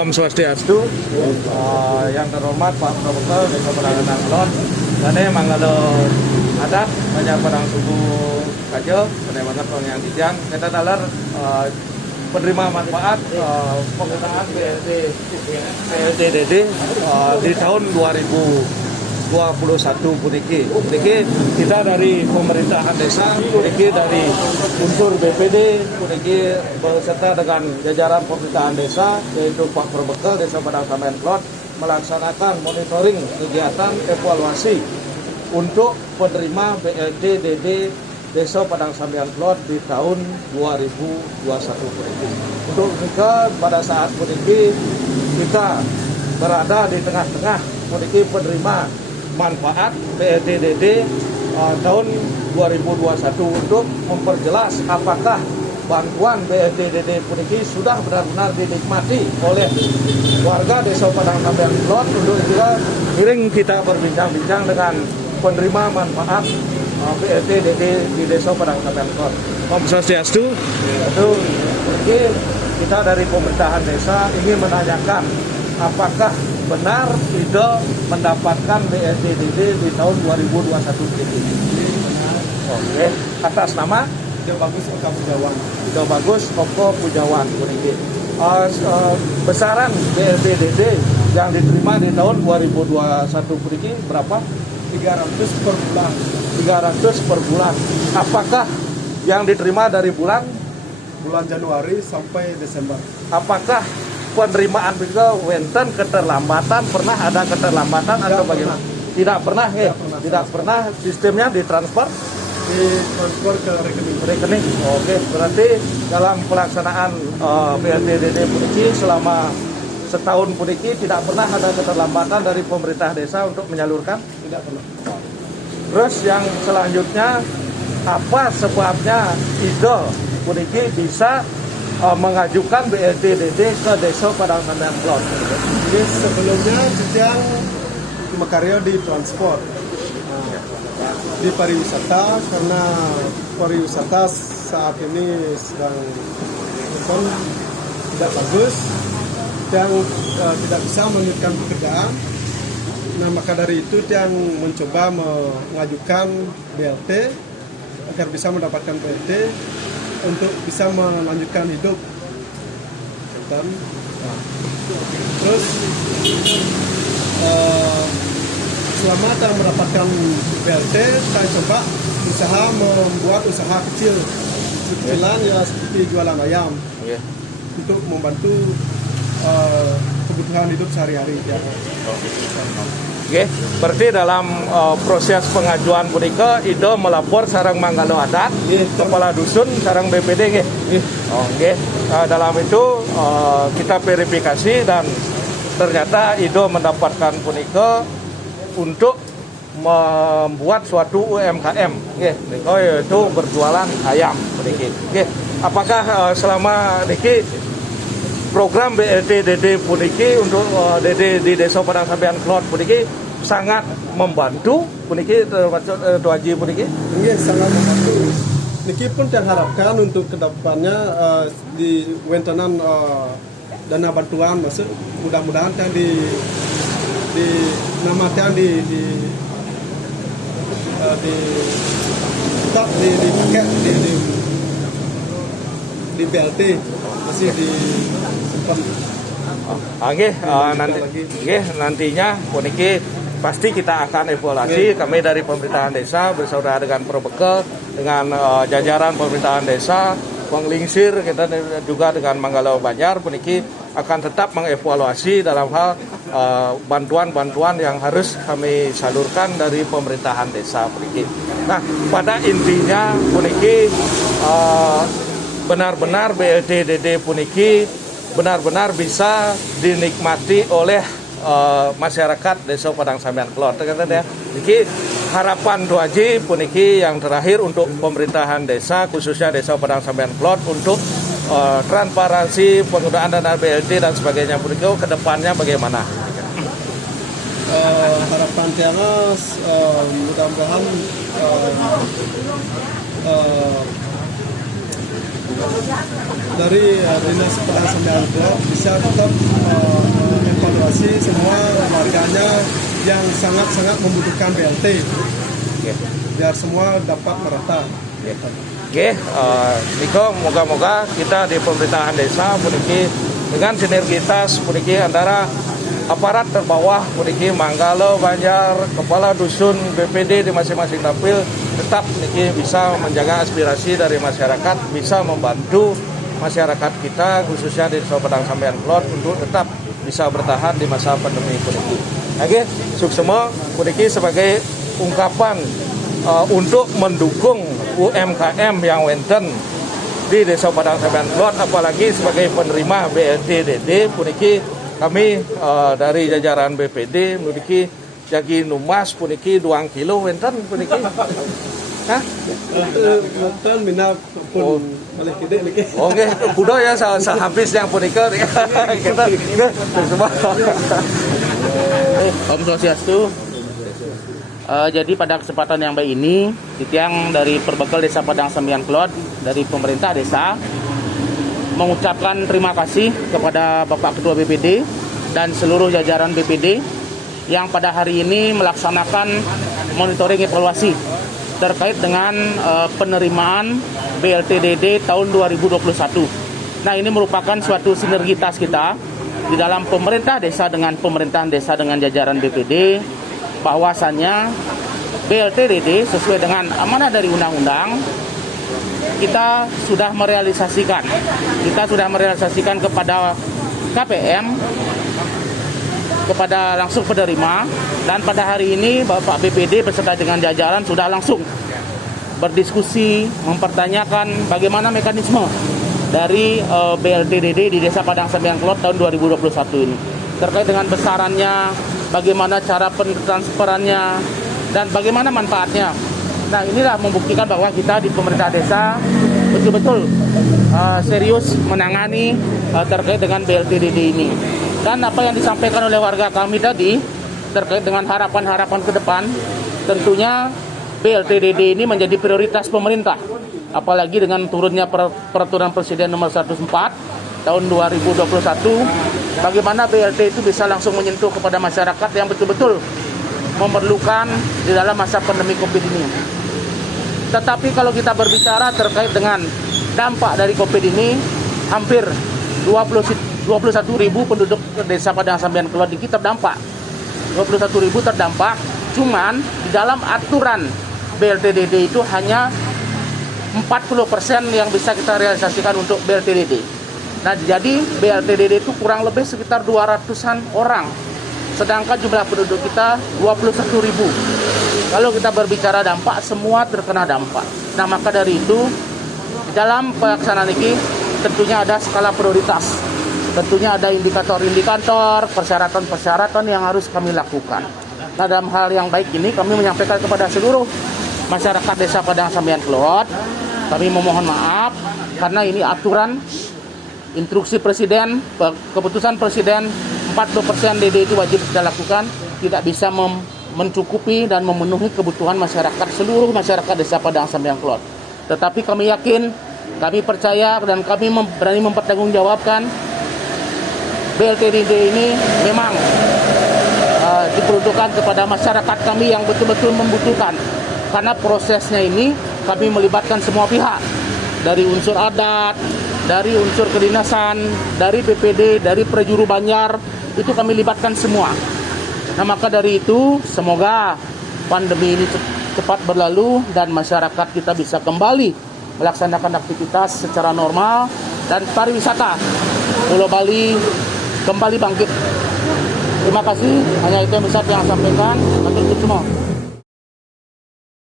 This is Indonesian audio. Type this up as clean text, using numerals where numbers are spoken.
Om Swastiastu. Yang terhormat Pak Prabekal Desa Padang Klon. Kane manggalo adat banyak padang suku kajo, kene banget yang dijang. Kita dalar penerima manfaat penggunaan BLT-DD di tahun 2021 puniki. Kita dari pemerintahan desa, puniki dari unsur BPD, puniki beserta dengan jajaran pemerintahan desa, yaitu Pak Prabekal Desa Padang Sambian Klon, melaksanakan monitoring kegiatan evaluasi untuk penerima BLT-DD Desa Padang Sambian Klon di tahun 2021 puniki. Untuk mereka pada saat puniki kita berada di tengah-tengah puniki penerima manfaat BLT-DD tahun 2021 untuk memperjelas apakah bantuan BLT-DD puniki sudah benar-benar dinikmati oleh warga Desa Padang Sambian Klon. Untuk juga kita berbincang-bincang dengan penerima manfaat BLT-DD di Desa Padang Sambian Klon. Om Swastiastu. Itu kita dari pemerintahan desa ingin menanyakan apakah benar Ido mendapatkan BLT-DD di tahun 2021 ini. Oke, atas nama Ido Bagus Oko Pujawan. Ido Bagus Oko Pujawan. Besaran BLT-DD yang diterima di tahun 2021 ini berapa? 300 per bulan. 300 per bulan. Apakah yang diterima dari bulan Januari sampai Desember. Apakah penerimaan itu wenten keterlambatan, pernah ada keterlambatan atau bagaimana? Tidak pernah, tidak pernah. Sistemnya ditransfer Ke rekening. Oke, berarti dalam pelaksanaan BLT-DD puniki selama setahun puniki tidak pernah ada keterlambatan dari pemerintah desa untuk menyalurkan? Tidak pernah. Terus yang selanjutnya, apa sebabnya Ido puniki bisa mengajukan BLT-DD ke Desa Padang Sambian Klon? Jadi sebelumnya Jejang Mekarya di transport di pariwisata, karena pariwisata saat ini sedang tidak bagus dan tidak bisa melanjutkan pekerjaan. Nah, maka dari itu yang mencoba mengajukan BLT agar bisa mendapatkan BLT untuk bisa melanjutkan hidup. Terus selama saya mendapatkan BLT, saya coba membuat usaha kecil, kecilan ya seperti jualan ayam, untuk membantu kebutuhan hidup sehari-hari. Oke, berarti dalam proses pengajuan punika Ido melapor sarang manggalo adat, kepala dusun sarang BPD nggih. Oke, dalam itu kita verifikasi dan ternyata Ido mendapatkan punika untuk membuat suatu UMKM, yaitu berjualan ayam. Apakah selama niki program BLT-DD puniki untuk DD di Desa Padang Sambian Klon puniki sangat membantu puniki Tuaji puniki? Ini sangat membantu. Niki pun yang harapkan untuk kedepannya di wentenan dana bantuan masuk, mudah-mudahan yang dipakai di BLT masih disimpan. Nantinya puniki pasti kita akan evaluasi. Kami dari pemerintahan desa bersaudara dengan Prabekal, dengan jajaran pemerintahan desa, Penglingsir, kita juga dengan Manggalau Banjar puniki akan tetap mengevaluasi dalam hal bantuan-bantuan yang harus kami salurkan dari pemerintahan desa puniki. Nah, pada intinya puniki benar-benar BLT-DD puniki benar-benar bisa dinikmati oleh masyarakat Desa Padang Sambian Klon. Jadi harapan Tuaji puniki yang terakhir untuk pemerintahan desa, khususnya Desa Padang Sambian Klon, untuk transparansi penggunaan dana BLT dan sebagainya puniki ke depannya bagaimana? Harapan tiang mudah-mudahan dari Dinas Padang Sambian Klot bisa tetap evaluasi semua warganya yang sangat-sangat membutuhkan BLT biar semua dapat merata. Oke, Niko, moga-moga kita di pemerintahan desa puniki dengan sinergitas puniki antara aparat terbawah puniki Manggalo, Banjar, kepala dusun, BPD di masing-masing dapil tetap puniki bisa menjaga aspirasi dari masyarakat, bisa membantu masyarakat kita khususnya di Desa Padang Sambian Klot untuk tetap bisa bertahan di masa pandemi puniki. Oke, suksema puniki sebagai ungkapan untuk mendukung UMKM yang wenten di Desa Padang Sambian Klot, apalagi sebagai penerima BLT-DD puniki kami dari jajaran BPD puniki jagi numas puniki 2 kilo wenten puniki. Hah? Nonton mina pun boleh kide niki. Oke, kudo ya sehabis yang punika kita semua. Om Swastiastu. Jadi pada kesempatan yang baik ini, Titiang dari Perbekal Desa Padang Sambian Klot dari pemerintah desa mengucapkan terima kasih kepada Bapak Ketua BPD dan seluruh jajaran BPD yang pada hari ini melaksanakan monitoring evaluasi terkait dengan penerimaan BLT-DD tahun 2021. Nah, ini merupakan suatu sinergitas kita di dalam pemerintah desa dengan pemerintahan desa dengan jajaran BPD, bahwasannya BLT-DD sesuai dengan amanah dari undang-undang kita sudah merealisasikan kepada KPM, kepada langsung penerima, dan pada hari ini Bapak BPD beserta dengan jajaran sudah langsung berdiskusi mempertanyakan bagaimana mekanisme dari BLT-DD di Desa Padang Sambian Klot tahun 2021 ini terkait dengan besarannya, bagaimana cara pentransferannya, dan bagaimana manfaatnya. Nah, inilah membuktikan bahwa kita di pemerintah desa betul-betul serius menangani terkait dengan BLT-DD ini. Dan apa yang disampaikan oleh warga kami tadi terkait dengan harapan-harapan ke depan, tentunya BLT-DD ini menjadi prioritas pemerintah. Apalagi dengan turunnya peraturan Presiden nomor 104 tahun 2021, bagaimana BLT itu bisa langsung menyentuh kepada masyarakat yang betul-betul memerlukan di dalam masa pandemi COVID ini. Tetapi kalau kita berbicara terkait dengan dampak dari COVID ini, hampir 21.000 penduduk Desa Padang Sambian Klot di kita terdampak. 21.000 terdampak, cuman di dalam aturan BLT-DD itu hanya 40% yang bisa kita realisasikan untuk BLT-DD. Nah, jadi BLT-DD itu kurang lebih sekitar 200-an orang. Sedangkan jumlah penduduk kita 21.000. Kalau kita berbicara dampak, semua terkena dampak. Nah, maka dari itu, di dalam pelaksanaan ini tentunya ada skala prioritas. Tentunya ada indikator-indikator, persyaratan-persyaratan yang harus kami lakukan. Nah, dalam hal yang baik ini kami menyampaikan kepada seluruh masyarakat Desa Padang Sambian Klot, kami memohon maaf karena ini aturan instruksi Presiden, keputusan Presiden 40% DD itu wajib kita lakukan, tidak bisa mencukupi dan memenuhi kebutuhan masyarakat, seluruh masyarakat Desa Padang Sambian Klot. Tetapi kami yakin, kami percaya dan kami berani mempertanggungjawabkan BLT-DD ini memang diperuntukkan kepada masyarakat kami yang betul-betul membutuhkan. Karena prosesnya ini kami melibatkan semua pihak, dari unsur adat, dari unsur kedinasan, dari BPD, dari Prejuru Banjar, itu kami libatkan semua. Nah, maka dari itu semoga pandemi ini cepat berlalu dan masyarakat kita bisa kembali melaksanakan aktivitas secara normal dan pariwisata Pulau Bali kembali bangkit. Terima kasih, hanya itu yang bisa saya sampaikan. Matur nuwun semua.